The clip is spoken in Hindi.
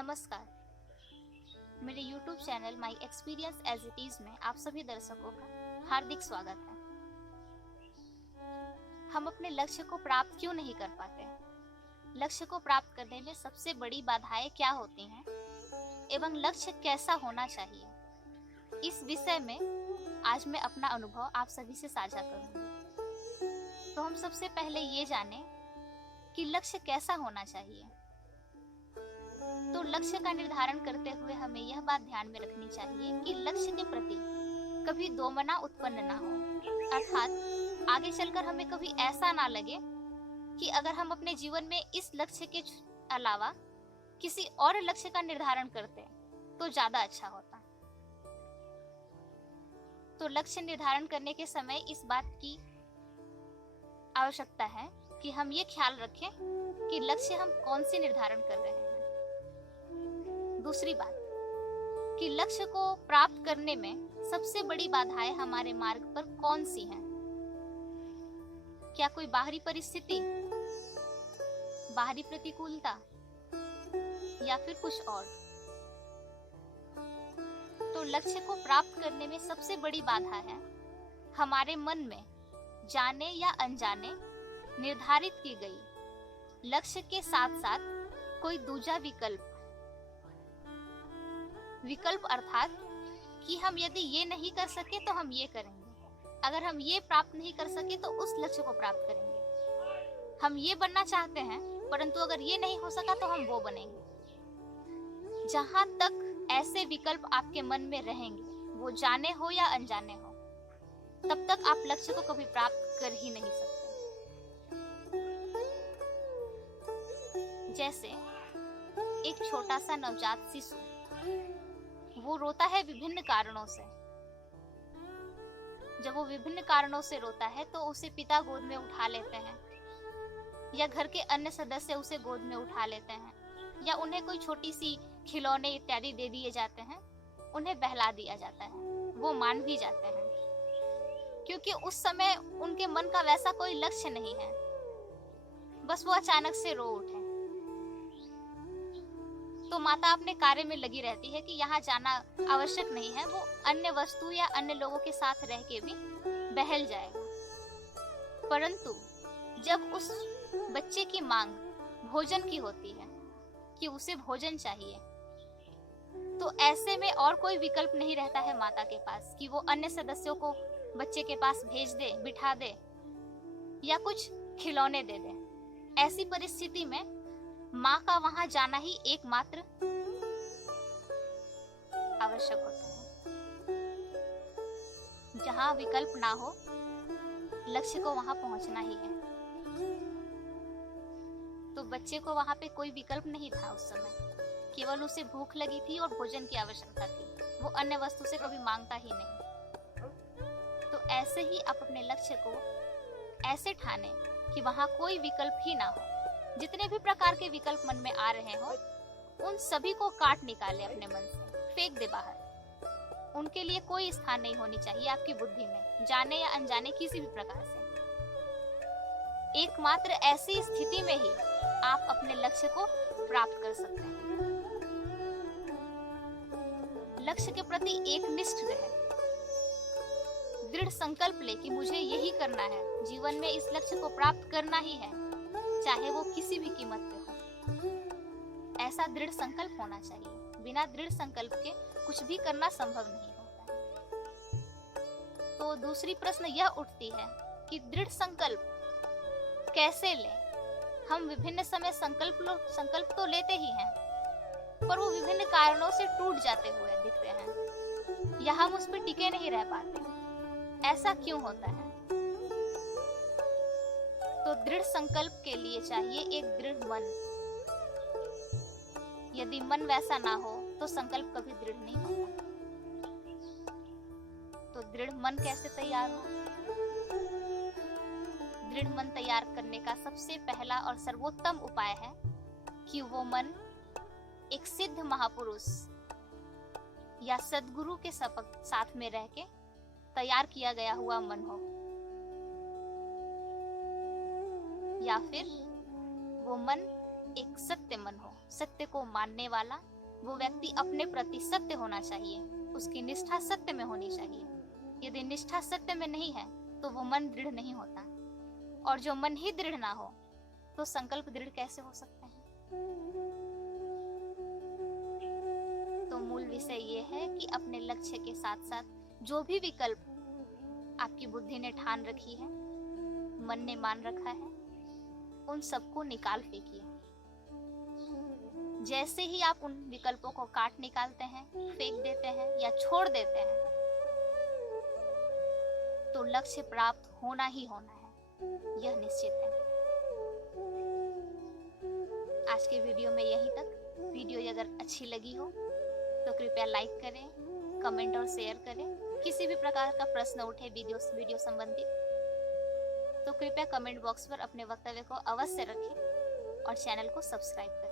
नमस्कार। मेरे YouTube channel my experience as it is में आप सभी दर्शकों का हार्दिक स्वागत है। हम अपने लक्ष्य को प्राप्त क्यों नहीं कर पाते? लक्ष्य को प्राप्त करने में सबसे बड़ी बाधाएं क्या होती हैं एवं लक्ष्य कैसा होना चाहिए, इस विषय में आज मैं अपना अनुभव आप सभी से साझा करूंगी। तो हम सबसे पहले ये जानें कि लक्ष्य कैसा होना चाहिए। तो लक्ष्य का निर्धारण करते हुए हमें यह बात ध्यान में रखनी चाहिए कि लक्ष्य के प्रति कभी दोमना उत्पन्न ना हो, अर्थात आगे चलकर हमें कभी ऐसा ना लगे कि अगर हम अपने जीवन में इस लक्ष्य के अलावा किसी और लक्ष्य का निर्धारण करते तो ज्यादा अच्छा होता। तो लक्ष्य निर्धारण करने के समय इस बात की आवश्यकता है कि हम ये ख्याल रखें कि लक्ष्य हम कौन से निर्धारण कर रहे हैं। दूसरी बात कि लक्ष्य को प्राप्त करने में सबसे बड़ी बाधाएं हमारे मार्ग पर कौन सी हैं? क्या कोई बाहरी परिस्थिति, बाहरी प्रतिकूलता या फिर कुछ और? तो लक्ष्य को प्राप्त करने में सबसे बड़ी बाधा है हमारे मन में जाने या अनजाने निर्धारित की गई लक्ष्य के साथ साथ कोई दूसरा विकल्प अर्थात कि हम यदि ये नहीं कर सके तो हम ये करेंगे, अगर हम ये प्राप्त नहीं कर सके तो उस लक्ष्य को प्राप्त करेंगे, हम ये बनना चाहते हैं परंतु अगर ये नहीं हो सका तो हम वो बनेंगे। जहां तक ऐसे विकल्प आपके मन में रहेंगे, वो जाने हो या अनजाने हो, तब तक आप लक्ष्य को कभी प्राप्त कर ही नहीं सकते। जैसे एक छोटा सा नवजात शिशु, वो रोता है विभिन्न कारणों से। जब वो विभिन्न कारणों से रोता है तो उसे पिता गोद में उठा लेते हैं या घर के अन्य सदस्य उसे गोद में उठा लेते हैं या उन्हें कोई छोटी सी खिलौने इत्यादि दे दिए जाते हैं, उन्हें बहला दिया जाता है, वो मान भी जाते हैं क्योंकि उस समय उनके मन का वैसा कोई लक्ष्य नहीं है, बस वो अचानक से रो उठे। तो माता अपने कार्य में लगी रहती है कि यहाँ जाना आवश्यक नहीं है, वो अन्य वस्तु या अन्य लोगों के साथ रह के भी बहल जाएगा। परंतु जब उस बच्चे की मांग भोजन की होती है कि उसे भोजन चाहिए, तो ऐसे में और कोई विकल्प नहीं रहता है माता के पास कि वो अन्य सदस्यों को बच्चे के पास भेज दे, बिठा दे या कुछ खिलौने दे दे। ऐसी परिस्थिति में माँ का वहां जाना ही एकमात्र आवश्यक होता है। जहां विकल्प ना हो, लक्ष्य को वहां पहुंचना ही है। तो बच्चे को वहां पे कोई विकल्प नहीं था उस समय, केवल उसे भूख लगी थी और भोजन की आवश्यकता थी, वो अन्य वस्तु से कभी मांगता ही नहीं। तो ऐसे ही आप अपने लक्ष्य को ऐसे ठाने कि वहां कोई विकल्प ही ना हो। जितने भी प्रकार के विकल्प मन में आ रहे हो, उन सभी को काट निकाले, अपने मन से फेंक दे बाहर। उनके लिए कोई स्थान नहीं होनी चाहिए आपकी बुद्धि में, जाने या अनजाने किसी भी प्रकार से। एकमात्र ऐसी स्थिति में ही आप अपने लक्ष्य को प्राप्त कर सकते हैं। लक्ष्य के प्रति एकनिष्ठ रहे, दृढ़ संकल्प ले कि मुझे यही करना है, जीवन में इस लक्ष्य को प्राप्त करना ही है, चाहे वो किसी भी कीमत पे हो। ऐसा दृढ़ संकल्प होना चाहिए। बिना दृढ़ संकल्प के कुछ भी करना संभव नहीं होता है। तो दूसरी प्रश्न यह उठती है कि दृढ़ संकल्प कैसे लें? हम विभिन्न समय संकल्प तो लेते ही हैं, पर वो विभिन्न कारणों से टूट जाते हुए दिखते हैं या हम उस पर टिके नहीं रह पाते। ऐसा क्यों होता है? तो दृढ़ संकल्प के लिए चाहिए एक दृढ़ मन। यदि मन वैसा ना हो तो संकल्प कभी दृढ़ नहीं होता। तो दृढ़ मन कैसे तैयार हो? दृढ़ मन तैयार करने का सबसे पहला और सर्वोत्तम उपाय है कि वो मन एक सिद्ध महापुरुष या सद्गुरु के साथ में रह के तैयार किया गया हुआ मन हो, या फिर वो मन एक सत्य मन हो, सत्य को मानने वाला, वो व्यक्ति अपने प्रति सत्य होना चाहिए, उसकी निष्ठा सत्य में होनी चाहिए। यदि निष्ठा सत्य में नहीं है तो वो मन दृढ़ नहीं होता, और जो मन ही दृढ़ ना हो तो संकल्प दृढ़ कैसे हो सकते हैं। तो मूल विषय ये है कि अपने लक्ष्य के साथ साथ जो भी विकल्प आपकी बुद्धि ने ठान रखी है, मन ने मान रखा है, उन सबको निकाल फेंकिए। जैसे ही आप उन विकल्पों को काट निकालते हैं, फेंक देते हैं या छोड़ देते हैं, तो लक्ष्य प्राप्त होना ही होना है, यह निश्चित है। आज के वीडियो में यहीं तक। वीडियो अगर अच्छी लगी हो तो कृपया लाइक करें, कमेंट और शेयर करें। किसी भी प्रकार का प्रश्न उठे वीडियो संबंधी तो कृपया कमेंट बॉक्स पर अपने वक्तव्य को अवश्य रखें और चैनल को सब्सक्राइब करें।